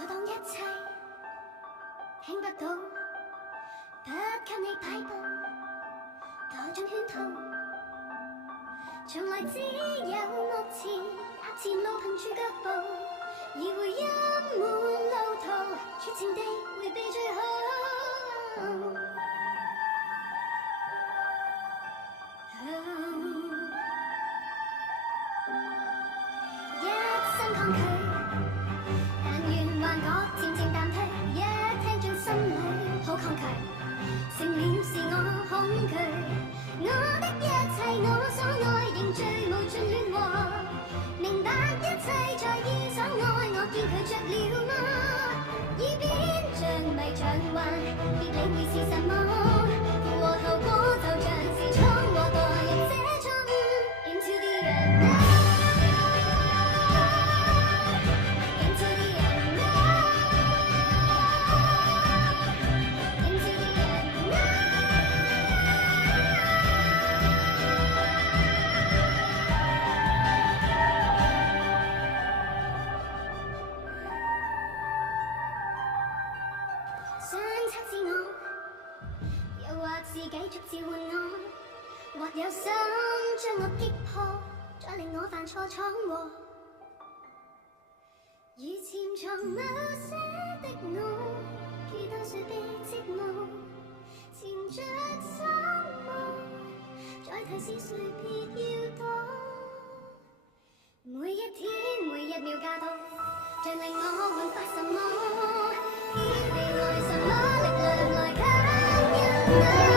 我當一切聽不到，不給你擺布，墮進圈套，從來只有目前踏前路憑住腳步，而回憶滿路途，絕情地迴避最好。一生抗拒，但願幻覺漸漸淡退，一聽進心裏好抗拒，成了是我恐懼，我的一切我所愛凝聚無盡戀和，明白一切在意所愛，我見佢着了嗎？已變像迷像幻，別理會是什麼，和後果就像是闖禍墮入這錯誤 into the unknown。想測試我，又或是繼續召喚我，或有心將我擊破，再令我犯錯闖禍。如潛藏某些的我，遇到誰被折磨，纏着心魔，再提示誰別要躲。每一天每一秒加多，像令我煥發什麼？天地來什麼力量來吸引我？